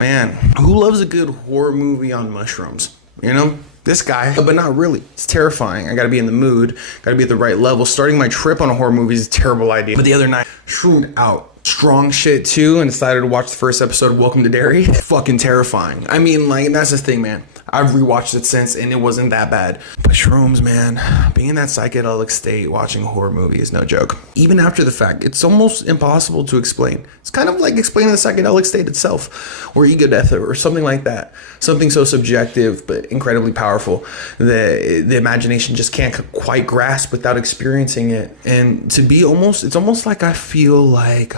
Man, who loves a good horror movie on mushrooms? You know? This guy, but not really. It's terrifying. I gotta be in the mood, gotta be at the right level. Starting my trip on a horror movie is a terrible idea. But the other night, shroomed out. Strong shit too, and decided to watch the first episode of Welcome to Derry. Fucking terrifying. I mean, like, that's the thing, man. I've rewatched it since, and it wasn't that bad. But shrooms, man, being in that psychedelic state watching a horror movie is no joke. Even after the fact, it's almost impossible to explain. It's kind of like explaining the psychedelic state itself, or ego death, or something like that. Something so subjective, but incredibly powerful that the imagination just can't quite grasp without experiencing it. And to be it's almost like I feel like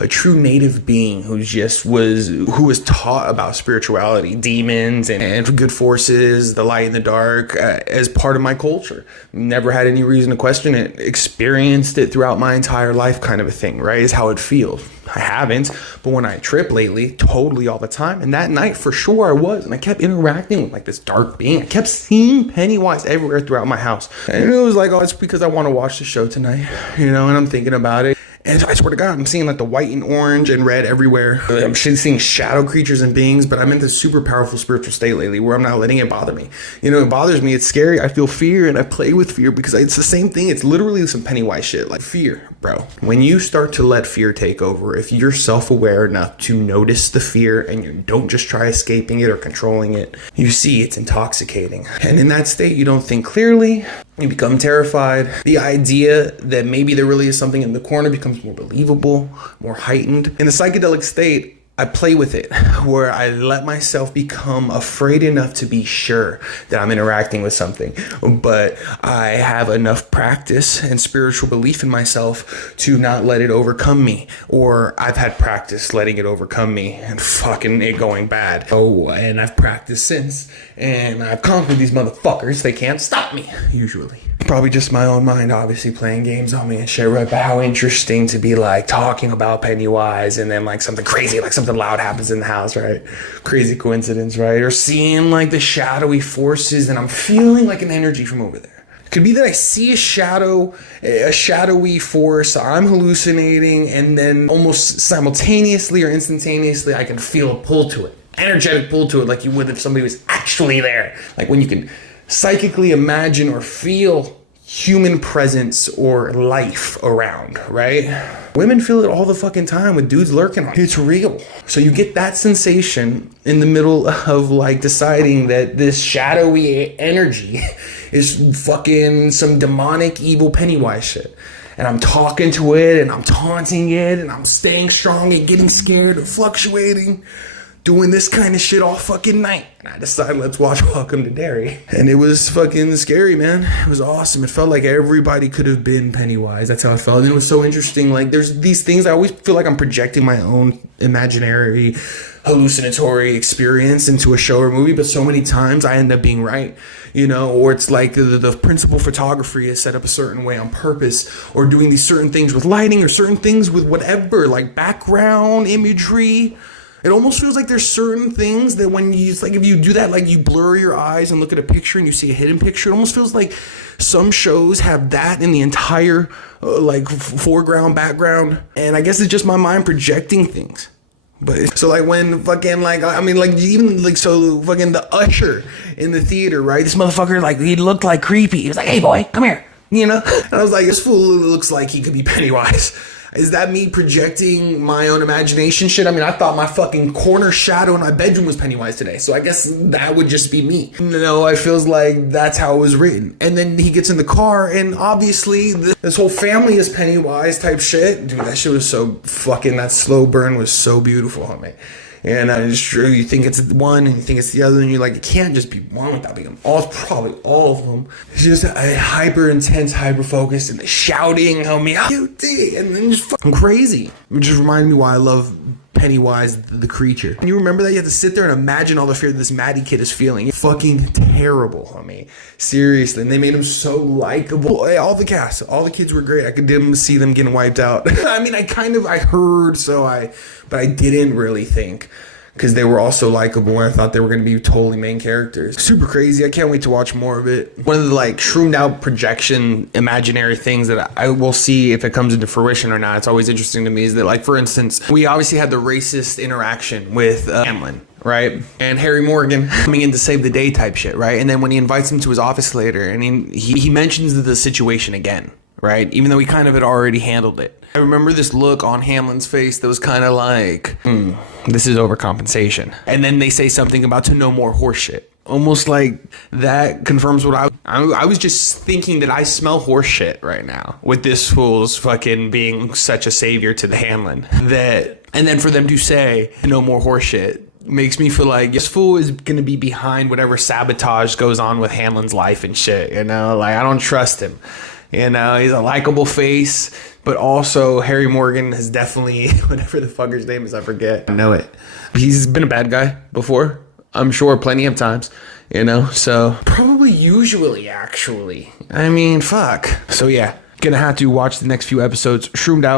a true native being who was taught about spirituality, demons, and good forces, the light and the dark, as part of my culture. Never had any reason to question it. Experienced it throughout my entire life, kind of a thing, right? Is how it feels. I haven't, but when I trip lately, totally all the time. And that night, for sure, I was. And I kept interacting with like this dark being. I kept seeing Pennywise everywhere throughout my house. And it was like, oh, it's because I want to watch the show tonight, and I'm thinking about it. And I swear to God, I'm seeing like the white and orange and red everywhere. I'm seeing shadow creatures and beings, but I'm in this super powerful spiritual state lately where I'm not letting it bother me. It bothers me. It's scary. I feel fear, and I play with fear because it's the same thing. It's literally some Pennywise shit, like fear, bro. When you start to let fear take over, if you're self-aware enough to notice the fear and you don't just try escaping it or controlling it, you see it's intoxicating. And in that state, you don't think clearly. You become terrified. The idea that maybe there really is something in the corner becomes more believable, more heightened. In the psychedelic state, I play with it, where I let myself become afraid enough to be sure that I'm interacting with something. But I have enough practice and spiritual belief in myself to not let it overcome me. Or I've had practice letting it overcome me and fucking it going bad. Oh, and I've practiced since. And I've conquered these motherfuckers. They can't stop me, usually. Probably just my own mind, obviously, playing games on me and shit, right? But how interesting to be like talking about Pennywise and then like something crazy, like something loud happens in the house, right? Crazy coincidence, right? Or seeing like the shadowy forces and I'm feeling like an energy from over there. It could be that I see a shadowy force, I'm hallucinating, and then almost simultaneously or instantaneously I can feel a pull to it. Energetic pull to it, like you would if somebody was actually there. Like when you can psychically imagine or feel human presence or life around, right? Women feel it all the fucking time with dudes lurking on it. It's real. So you get that sensation in the middle of like deciding that this shadowy energy is fucking some demonic evil Pennywise shit. And I'm talking to it and I'm taunting it and I'm staying strong and getting scared and fluctuating, doing this kind of shit all fucking night. And I decided, let's watch Welcome to Derry. And it was fucking scary, man. It was awesome. It felt like everybody could have been Pennywise. That's how it felt. And it was so interesting. Like, there's these things, I always feel like I'm projecting my own imaginary, hallucinatory experience into a show or movie, but so many times I end up being right. Or it's like the principal photography is set up a certain way on purpose, or doing these certain things with lighting or certain things with whatever, like background imagery. It almost feels like there's certain things that when you, like if you do that, like you blur your eyes and look at a picture and you see a hidden picture, it almost feels like some shows have that in the entire foreground, background. And I guess it's just my mind projecting things. But so like when fucking so fucking the usher in the theater, right? This motherfucker, like he looked like creepy. He was like, hey boy, come here. And I was like, this fool looks like he could be Pennywise. Is that me projecting my own imagination shit? I mean, I thought my fucking corner shadow in my bedroom was Pennywise today. So I guess that would just be me. No, it feels like that's how it was written. And then he gets in the car and obviously this whole family is Pennywise type shit. Dude, that shit was so fucking, that slow burn was so beautiful on me. And it's true, you think it's one and you think it's the other, and you're like, it can't just be one without being probably all of them. It's just a hyper intense, hyper focused, and the shouting on me, and then just fucking crazy. It just reminded me why I love Pennywise the creature. And you remember that? You have to sit there and imagine all the fear that this Maddie kid is feeling. It's fucking terrible, homie. Seriously. And they made him so likable. All the cast, all the kids were great. I could see them getting wiped out. I mean, I heard, but I didn't really think. because they were also likable, and I thought they were going to be totally main characters. Super crazy. I can't wait to watch more of it. One of the like shroomed out projection imaginary things that I will see if it comes into fruition or not, it's always interesting to me, is that, like, for instance, we obviously had the racist interaction with Hamlin, right? And Harry Morgan coming in to save the day type shit, right? And then when he invites him to his office later, and he mentions the situation again, right? Even though he kind of had already handled it. I remember this look on Hamlin's face that was kind of like, this is overcompensation. And then they say something about to no more horseshit. Almost like that confirms what I was just thinking, that I smell horseshit right now with this fool's fucking being such a savior to the Hamlin. And then for them to say no more horseshit makes me feel like this fool is gonna be behind whatever sabotage goes on with Hamlin's life and shit, you know? Like, I don't trust him. You know, he's a likable face, but also Harry Morgan has definitely, whatever the fucker's name is, I forget. I know it. He's been a bad guy before, I'm sure, plenty of times, you know? So, probably usually, actually. I mean, fuck. So yeah, gonna have to watch the next few episodes. Shroomed out.